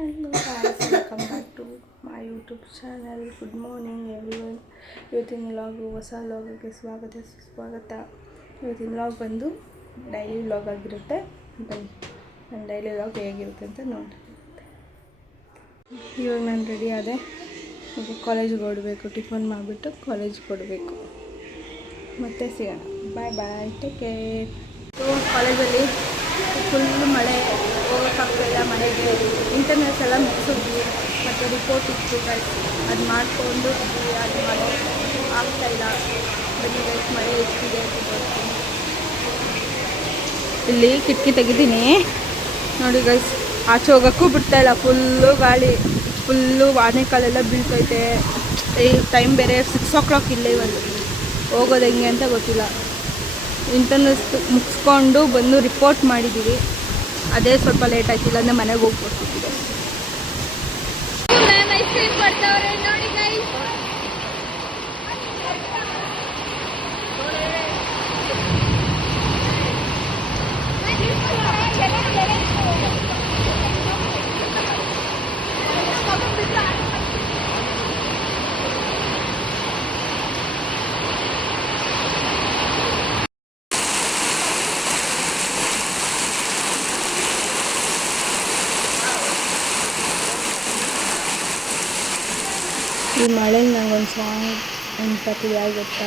Hello guys, welcome back to my YouTube channel. Good morning everyone. ಇವತ್ತಿನ vlog ಹೊಸ ವ್ಲಾಗಿಗೆ ಸ್ವಾಗತ. ಇವತ್ತಿನ ವ್ಲಾಗ್ ಬಂದು ಡೈಲಿ ವ್ಲಾಗ್ ಆಗಿರುತ್ತೆ. ಬನ್ನಿ ನನ್ನ ಡೈಲಿ ವ್ಲಾಗ್ ಹೇಗಿರುತ್ತೆ ಅಂತ ನೋಡಿ. ಇವಾಗ ನಾನು ರೆಡಿ ಆದೆ. ಈಗ ಕಾಲೇಜಿಗೆ ಹೊರಡಬೇಕು. ಟಿಫನ್ ಮಾಡಿಬಿಟ್ಟು ಕಾಲೇಜಿಗೆ ಕೊಡಬೇಕು. ಮತ್ತೆ ಸಿಗೋಣ. ಬಾಯ್ ಬಾಯ್, ಟೇಕ್ ಕೇರ್. ಕಾಲೇಜಲ್ಲಿ ಫುಲ್ಲು ಮಳೆ, ಹೋಗೋಕ್ಕಾಗ್ತಾಯಿಲ್ಲ ಮನೆಗೆ. ಇಂಟರ್ನೆಟ್ಸ್ ಎಲ್ಲ ಮುಗಿಸಿದ್ವಿ, ಮತ್ತು ರಿಪೋರ್ಟ್ ಇತ್ತು ಅದು ಮಾಡಿಕೊಂಡು ಅದು ಮಳೆ ಆಗ್ತಾಯಿಲ್ಲ. ಬನ್ನಿ ಮಳೆ ಎಷ್ಟಿದೆ ಅಂತ ತೋರಿಸ್ತೀನಿ. ಇಲ್ಲಿ ಕಿಟಕಿ ತೆಗಿದ್ದೀನಿ ನೋಡಿ ಗೈಸ್. ಆಚೆ ಹೋಗೋಕ್ಕೂ ಬಿಡ್ತಾಯಿಲ್ಲ, ಫುಲ್ಲು ಗಾಳಿ, ಫುಲ್ಲು ಆನೆಕಾಲೆಲ್ಲ ಬೀಳ್ತೈತೆ. ಈ ಟೈಮ್ ಬೇರೆ 6 o'clock ಇಲ್ಲ. ಇವತ್ತು ಹೋಗೋದು ಹೆಂಗೆ ಅಂತ ಗೊತ್ತಿಲ್ಲ. ಇಂಟರ್ನೆಟ್ ಮುಗಿಸ್ಕೊಂಡು ಬಂದು ರಿಪೋರ್ಟ್ ಮಾಡಿದ್ದೀವಿ. ಅದೇ ಸ್ವಲ್ಪ ಲೇಟ್ ಆಯ್ತಿಲ್ಲ ಅಂದರೆ ಮನೆಗೆ ಹೋಗ್ಬಿಡ್ತಿದ್ದೆ. ಈ ಮಳೆಯಲ್ಲಿ ನನಗೊಂದು ಸಾಂಗ್ ನೆನಪಾಗ್ತಿದೆ. ಆಗುತ್ತಾ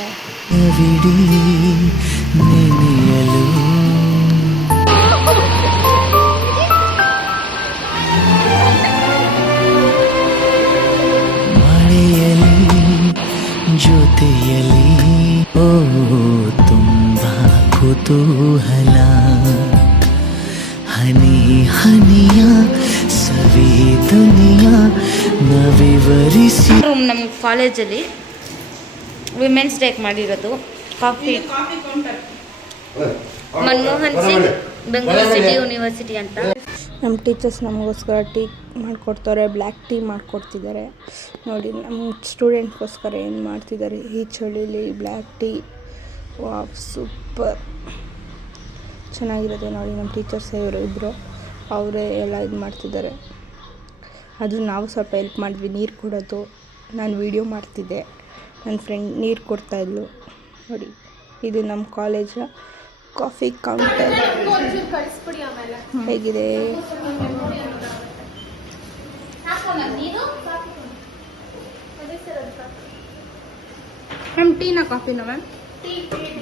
ಮಳೆಯಲಿ ಜೊತೆಯಲಿ ಓ ತುಂಬ ಕುತೂಹಲ, ಹನಿ ಹನಿಯ ಸವಿ ದುನಿಯಾ ನವಿವರಿಸಿ. ನಮ್ಮ ಕಾಲೇಜಲ್ಲಿ ವಿಮೆನ್ಸ್ ಡೇಕ್ ಮಾಡಿರೋದು coffee Manmohan Singh Bengaluru city university ಅಂತ. ನಮ್ಮ ಟೀಚರ್ಸ್ ನಮಗೋಸ್ಕರ ಟೀ ಮಾಡಿಕೊಡ್ತಾರೆ, ಬ್ಲ್ಯಾಕ್ ಟೀ ಮಾಡಿಕೊಡ್ತಿದ್ದಾರೆ ನೋಡಿ. ನಮ್ಮ ಸ್ಟೂಡೆಂಟ್ಗೋಸ್ಕರ ಏನು ಮಾಡ್ತಿದ್ದಾರೆ ಈ ಚಳಿಲಿ ಬ್ಲ್ಯಾಕ್ ಟೀ. ವಾವ್, ಸೂಪರ್ ಚೆನ್ನಾಗಿರುತ್ತೆ ನೋಡಿ. ನಮ್ಮ ಟೀಚರ್ಸ್ ಇಬ್ಬರು ಅವರೇ ಎಲ್ಲ ಇದು ಮಾಡ್ತಿದ್ದಾರೆ. ಅದು ನಾವು ಸ್ವಲ್ಪ ಹೆಲ್ಪ್ ಮಾಡಿದ್ವಿ, ನೀರು ಕೊಡೋದು. ನಾನು ವೀಡಿಯೋ ಮಾಡ್ತಿದ್ದೆ, ನನ್ನ ಫ್ರೆಂಡ್ ನೀರು ಕೊಡ್ತಾಯಿದ್ಲು ನೋಡಿ. ಇದು ನಮ್ಮ ಕಾಲೇಜ ಕಾಫಿ ಕೌಂಟರ್. ಹೇಗಿದೆ? ಮ್ಯಾಮ್ ಟೀನಾ ಕಾಫಿನಾ ma'am?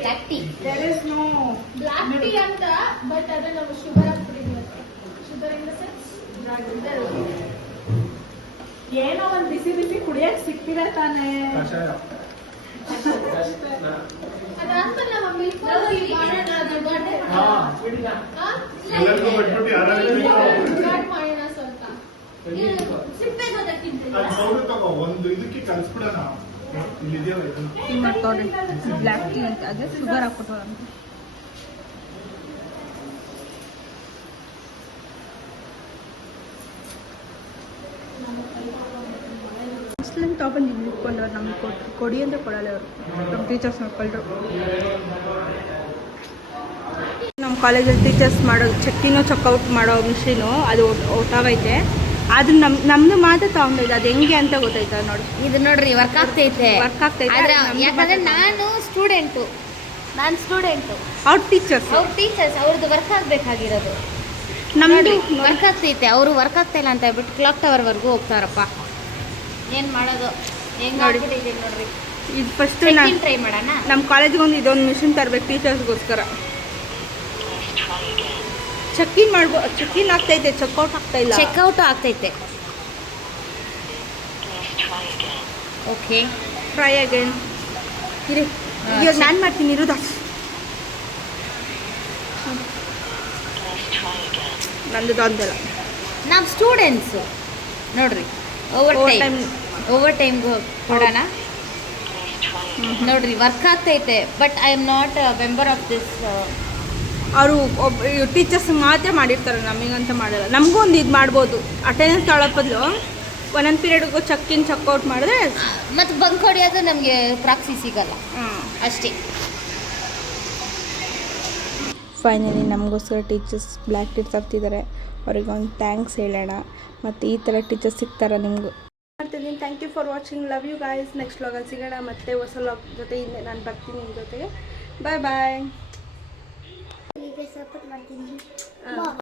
Black tea. There is no black tea ಅಂತ, but ಅದನ್ನ ನಾವು ಶುಗರ್ ಹಾಕ್ಬಿಟ್ಟಿದ್ವಿ. ಶುಗರ್ ಇನ್ ದ ಸೆನ್ಸ್ ಏನೋ ಒಂದು ಬಿಸಿ ಬಿಸಿ ಕುಡಿಯಕ್ ಸಿಕ್ಕಿದೆ ತಾನೇ. ಅದಂತಲ್ಲ ಮಮ್ಮಿ, ಮಾಡೋಣ ಸ್ವಲ್ಪ ಸಿಪ್ಪೆ ಒಂದು ಇದಕ್ಕೆ ಕಲಿಸ್ಬಿಡೋಣ. ಟೀ ಮಾಡ್ತಾರೆ ಬ್ಲ್ಯಾಕ್ ಟೀ ಅಂತ, ಅದೇ ಶುಗರ್ ಹಾಕ್ಬಿಟ್ಟು ಅಂತ. ಮುಸ್ಲಿಂ ಟಾಪನ್ನು ಇಟ್ಕೊಂಡವ್ರು ನಮ್ಗೆ ಕೊಡಿ ಅಂತ ಕೊಡಲ್ಲ ಅವರು. ನಮ್ಮ ಟೀಚರ್ಸ್ ನೋಡ್ಕೊಳ್ರು. ನಮ್ಮ ಕಾಲೇಜಲ್ಲಿ ಟೀಚರ್ಸ್ ಮಾಡೋ ಚೆಕ್ಔಟ್ ಮಾಡೋ ಮಿಷಿನು ಅದು ಹೊರ್ಟೋಗೈತೆ. ಅದು ನಮ್ಮದು ಮಾತ್ರ ತಗೊಂಡೈತೆ. ಅದು ಹೆಂಗೆ ಅಂತ ಗೊತ್ತಾಯ್ತಾ ನೋಡಿ. ಇದು ನೋಡ್ರಿ ವರ್ಕ್ ಆಗ್ತೈತೆ. ಯಾಕಂದ್ರೆ ನಾನು ಸ್ಟೂಡೆಂಟು ಅವ್ರ ಟೀಚರ್ಸ್ ಅವ್ರದ್ದು ವರ್ಕ್ ಆಗಬೇಕಾಗಿರೋದು. ನಮ್ಮದು ವರ್ಕ್ ಆಗ್ತೈತೆ, ಅವರು ವರ್ಕ್ ಆಗ್ತಾಯಿಲ್ಲ ಅಂತ ಹೇಳ್ಬಿಟ್ಟು ಕ್ಲಾಕ್ ಟವರ್ವರೆಗೂ ಹೋಗ್ತಾರಪ್ಪ. ಏನು ಮಾಡೋದು, ಹೆಂಗೆ ಆಗ್ಬಿಟ್ಟಿದೆ ನೋಡ್ರಿ. ಇದು ಫಸ್ಟ್ ಟ್ರೈ ಮಾಡೋಣ. ನಮ್ಮ ಕಾಲೇಜಿಗೆ ಇದೊಂದು ಮಿಷಿನ್ ತರಬೇಕು ಟೀಚರ್ಸ್ಗೋಸ್ಕರ. ಚೆಕ್-ಇನ್ ಆಗ್ತೈತೆ, ಚೆಕ್ಔಟ್ ಆಗ್ತಾಯಿಲ್ಲ. ಚೆಕ್ಔಟ್ ಆಗ್ತೈತೆ. Okay, try again. ಇರಿ, ಈಗ ನಾನು ಮಾಡ್ತೀನಿ ಇರೋದು. ನಂದು ಅಂತೆಲ್ಲ ನಾವು ಸ್ಟೂಡೆಂಟ್ಸು ನೋಡ್ರಿ. ಓವರ್ ಟೈಮ್ಗೆ ಕೊಡೋಣ ನೋಡ್ರಿ. ವರ್ಕ್ ಆಗ್ತೈತೆ, but I am not member of this. ಅವರು ಟೀಚರ್ಸ್ ಮಾತ್ರ ಮಾಡಿರ್ತಾರೆ, ನಮಗಂತ ಮಾಡಲ್ಲ. ನಮಗೂ ಒಂದು ಇದು ಮಾಡ್ಬೋದು, ಅಟೆಂಡೆನ್ಸ್ ತೊಗೊಳ್ಳೋ ಬದಲು ಒಂದೊಂದು ಪೀರಿಯಡ್ಗೂ ಚೆಕ್ಔಟ್ ಮಾಡಿದ್ರೆ ಮತ್ತು ಬಂಕ್ ಹೊಡೆಯೋದು ನಮಗೆ ಪ್ರಾಕ್ಸಿ ಸಿಗಲ್ಲ ಅಷ್ಟೇ. ಫೈನಲಿ ನಮಗೋಸ್ಕರ ಟೀಚರ್ಸ್ ಬ್ಲ್ಯಾಕ್ ಟೀ ತರ್ತಿದ್ದಾರೆ. ಅವ್ರಿಗೊಂದು ಥ್ಯಾಂಕ್ಸ್ ಹೇಳೋಣ. ಮತ್ತು ಈ ಥರ ಟೀಚರ್ಸ್ ಸಿಗ್ತಾರ ನಿಮಗೂ ಮಾಡ್ತಿದ್ದೀನಿ. Thank you for watching. Love you guys. Next ವ್ಲಾಗಲ್ಲಿ ಸಿಗೋಣ. ಮತ್ತೆ ಹೊಸ ವ್ಲಾಗ್ ಜೊತೆ ಹಿಂದೆ ನಾನು ಬರ್ತೀನಿ ನಿಮ್ಮ ಜೊತೆಗೆ. ಬಾಯ್ ಬಾಯ್. ಸಪೋರ್ಟ್ ಮಾಡ್ತೀನಿ.